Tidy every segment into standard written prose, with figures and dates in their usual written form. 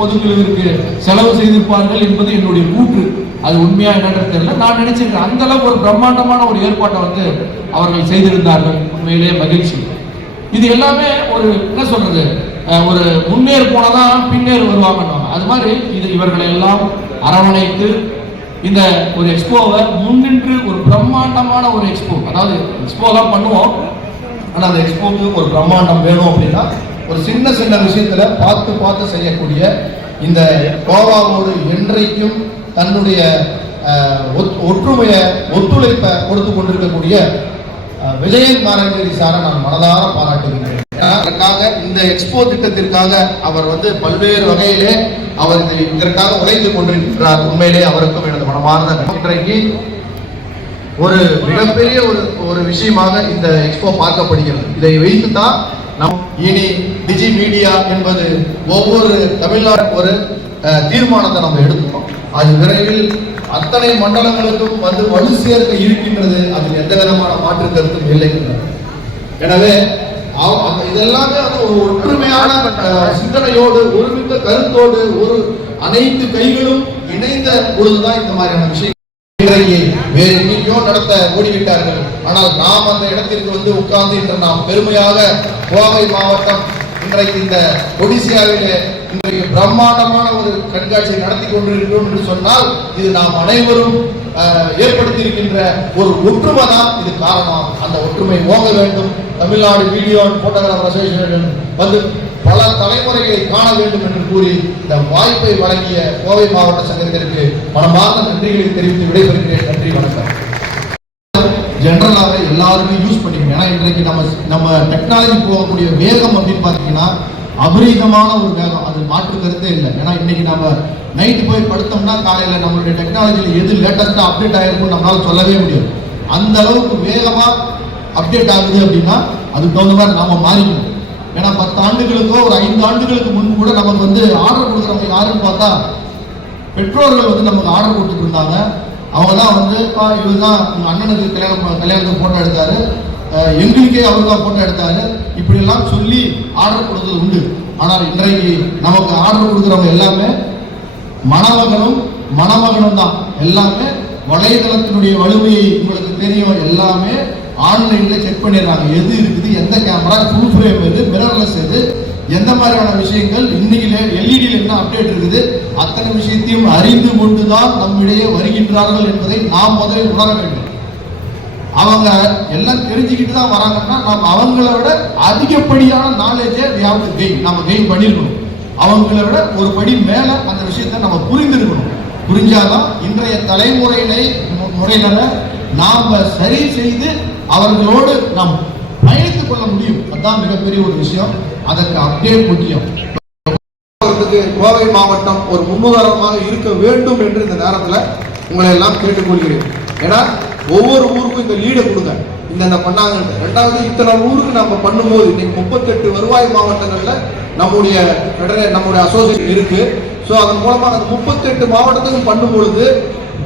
பொதுக்குழுவிற்கு செலவு செய்திருப்பார்கள் என்பது என்னுடைய கூற்று. அது உண்மையா என்னன்றது தெரியல. நான் நினைச்சிருக்கேன் அந்த அளவுக்கு ஒரு பிரம்மாண்டமான ஒரு ஏற்பாட்டை வந்து அவர்கள் செய்திருந்தார்கள். உண்மையிலேயே மகிழ்ச்சி. இது எல்லாமே ஒரு என்ன சொல்றது, ஒரு முன்னேறு போனதான் பின்னேறு வருவாங்க. அது மாதிரி இது இவர்களை எல்லாம் அரவணைத்து இந்த ஒரு எக்ஸ்போவை முன்னின்று ஒரு பிரம்மாண்டமான ஒரு எக்ஸ்போ, அதாவது எக்ஸ்போலாம் பண்ணுவோம், ஆனால் அந்த எக்ஸ்போக்கு ஒரு பிரம்மாண்டம் வேணும் அப்படின்னா ஒரு சின்ன சின்ன விஷயத்துல பார்த்து செய்யக்கூடிய இந்த கோவாவோடு என்றைக்கும் தன்னுடைய ஒத்துழைப்பை கொடுத்து கொண்டிருக்கக்கூடிய விஜயன் மாரஞ்சேரி சாரை நான் மனதார பாராட்டுகின்றேன். அதற்காக இந்த எக்ஸ்போ திட்டத்திற்காக அவர் வந்து பல்வேறு வகையிலே அவர் இதற்காக உழைத்து கொண்டிருக்கிறார். உண்மையிலே அவருக்கும் எனது மனமார்ந்த இன்றைக்கு ஒரு மிகப்பெரிய ஒரு விஷயமாக இந்த எக்ஸ்போ பார்க்கப்படுகிறது. இதை வைத்து தான் நம் இனி டிஜி மீடியா என்பது ஒவ்வொரு தமிழ்நாடு ஒரு தீர்மானத்தை நம்ம எடுக்கணும். அது விரைவில் அத்தனை மண்டலங்களுக்கும் வந்து வலு சேர்க்க இருக்கின்றது. அதில் எந்த விதமான மாற்று கருத்தும் இல்லை. எனவே இதெல்லாமே வந்து ஒரு ஒற்றுமையான சிந்தனையோடு ஒருமித்த கருத்தோடு ஒரு அனைத்து கைகளும் இணைந்த பொழுதுதான் இந்த மாதிரியான விஷயம் இன்றைக்கு வேறு எங்கேயோ நடத்த ஓடிவிட்டார்கள். ஆனால் நாம் அந்த இடத்திற்கு வந்து உட்கார்ந்து இன்று நாம் பெருமையாக கோவை மாவட்டம் இன்றைக்கு இந்த ஒடிசியாவிலே இன்றைக்கு பிரம்மாண்டமான ஒரு கண்காட்சியை நடத்தி கொண்டிருக்கிறோம் என்று சொன்னால் இது நாம் அனைவரும் ஏற்படுத்தி இருக்கின்ற ஒரு ஒற்றுமை தான் இது காரணம். அந்த ஒற்றுமை ஓங்க வேண்டும். Tamil Nadu video and photographer association வந்து பல தலைமுறைகளை காண வேண்டும் என்று கூறி இந்த வாய்ப்பை வழங்கிய கோவை மாவட்ட சங்கத்திற்கு மனமார்ந்த நன்றிகளை தெரிவித்து விடைபெறுகிறேன். நன்றி, வணக்கம். ஜெனரலாக எல்லாருமே யூஸ் பண்ணிக்கணும். ஏன்னா இன்றைக்கு நம்ம டெக்னாலஜி போகக்கூடிய வேகம் அப்படின்னு பார்த்தீங்கன்னா அபரீதமான ஒரு வேகம், அது மாற்று கருத்தே இல்லை. ஏன்னா இன்னைக்கு நம்ம நைட்டு போய் படுத்தோம்னா காலையில் நம்மளுடைய டெக்னாலஜியில் எது லேட்டஸ்டாக அப்டேட் ஆகிருக்குன்னு நம்மளால சொல்லவே முடியும். அந்த அளவுக்கு வேகமாக அப்டேட் ஆகுது அப்படின்னா அதுக்கு தகுந்த மாதிரி நாம மாறிக்கணும். ஏன்னா 10 ஆண்டுகளுக்கோ ஒரு 5 ஆண்டுகளுக்கு முன்பு கூட நமக்கு வந்து ஆர்டர் கொடுக்குறவங்க யாருன்னு பார்த்தா பெற்றோர்கள் வந்து நமக்கு ஆர்டர் கொடுத்துட்டு இருந்தாங்க. அவங்க தான் வந்து இவர் தான் உங்கள் அண்ணனுக்கு கல்யாணத்துக்கு ஃபோட்டோ எடுத்தாரு, எங்களுக்கே அவர் தான் ஃபோட்டோ எடுத்தாரு, இப்படியெல்லாம் சொல்லி ஆர்டர் கொடுத்தது உண்டு. ஆனால் இன்றைக்கு நமக்கு ஆர்டர் கொடுக்குறவங்க எல்லாமே மணமகனும் தான். எல்லாமே வலைதளத்தினுடைய வலிமையை உங்களுக்கு தெரியும். எல்லாமே ஆன்லைன்ல செக் பண்ணிடுறாங்க. எது இருக்குது, எந்த கேமரா, ஃபுல் ஃப்ரேம் எது, மிரர்லெஸ் எது, எந்த மாதிரியான விஷயங்கள் இன்னைக்கு எல்இடியில் என்ன அப்டேட் இருக்குது, அத்தனை விஷயத்தையும் அறிந்து கொண்டுதான் நம்மிடையே வருகின்றார்கள் என்பதை நாம் முதலில் உணர வேண்டும். அவங்க எல்லாம் தெரிஞ்சுக்கிட்டு தான் வராங்கன்னா நாம் அவங்கள விட அதிகப்படியான நாலேஜை நம்ம கெயின் பண்ணிருக்கணும். அவங்கள விட ஒரு படி மேல அந்த விஷயத்தை நம்ம புரிந்திருக்கணும். புரிஞ்சாதான் இன்றைய முறையினரை நாம சரி செய்து அவர்களோடு நாம் பயணித்துக் கொள்ள முடியும். அதுதான் மிகப்பெரிய ஒரு விஷயம். அதற்கு அப்டேட் முக்கியம். கோவை மாவட்டம் ஒரு முன்னுதாரணமாக இருக்க வேண்டும் என்று இந்த நேரத்தில் உங்களை எல்லாம் கேட்டுக்கொள்கிறேன். ஏன்னா ஒவ்வொரு ஊருக்கும் இந்த லீடை கொடுங்க, இந்த பண்ணாங்க. ரெண்டாவது, இத்தனை ஊருக்கு நம்ம பண்ணும்போது இன்னைக்கு 38 வருவாய் மாவட்டங்கள்ல நம்முடைய அசோசியேஷன் இருக்கு. ஸோ அதன் மூலமாக அந்த 38 மாவட்டத்துக்கும் பண்ணும் பொழுது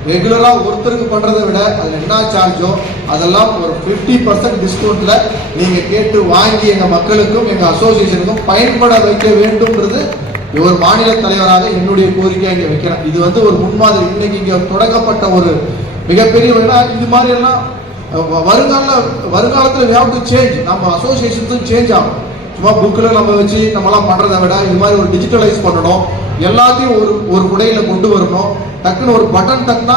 ரெகுலரா ஒருத்தருக்கு பண்றதை விட அதுல என்ன சார்ஜோ அதெல்லாம் ஒரு 50% டிஸ்கவுண்ட்ல நீங்க கேட்டு வாங்கி எங்க மக்களுக்கும் எங்க அசோசியேஷனுக்கும் பயன்பட வைக்க வேண்டும்ன்றது ஒரு மாநில தலைவராக என்னுடைய கோரிக்கையை இங்க வைக்கிறேன். இது வந்து ஒரு முன்மாதிரி. இன்னைக்கு இங்க தொடங்கப்பட்ட ஒரு மிகப்பெரிய இது மாதிரி எல்லாம் வருங்காலத்தில் we have to change. நம்ம அசோசியேஷன்ஸும் சேஞ்ச் ஆகும். சும்மா புக்கில் நம்ம வச்சு நம்மளாம் பண்றதை விட இது மாதிரி ஒரு டிஜிட்டலைஸ் பண்ணணும். எல்லாத்தையும் ஒரு குடையில கொண்டு வரணும். டக்குன்னு ஒரு பட்டன் டக்குனா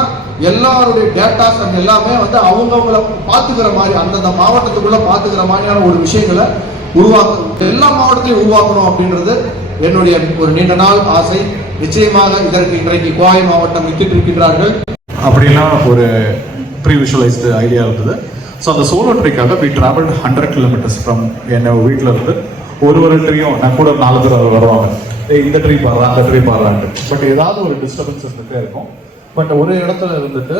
எல்லாருடைய டேட்டாஸ் அண்ட் எல்லாமே வந்து அவங்கவுங்கள பார்த்துக்கிற மாதிரி அந்தந்த மாவட்டத்துக்குள்ள பார்த்துக்கிற மாதிரியான ஒரு விஷயங்களை எல்லா மாவட்டத்திலையும் உருவாக்கணும் அப்படின்றது என்னுடைய ஒரு நீண்ட நாள் ஆசை. நிச்சயமாக இதற்கு இன்றைக்கு கோவை மாவட்டம் வித்துட்டு இருக்கின்றார்கள். அப்படிலாம் ஒரு ப்ரீ விஷுவலைஸ்டு ஐடியா இருந்தது. ஸோ அந்த சோலோ ட்ரிக்காக வி ட்ராவல்டு 100 கிலோமீட்டர்ஸ் ஃப்ரம் என்ன வீட்டில் இருந்து ஒரு ட்ரீயும் நான் கூட 4 பேர் வருவாங்க, இந்த ட்ரீ பாடுறேன் அந்த ட்ரீ பாடுறான்ட்டு. பட் ஏதாவது ஒரு டிஸ்டர்பன்ஸ் இருந்துகிட்டே இருக்கும். பட் ஒரு இடத்துல இருந்துட்டு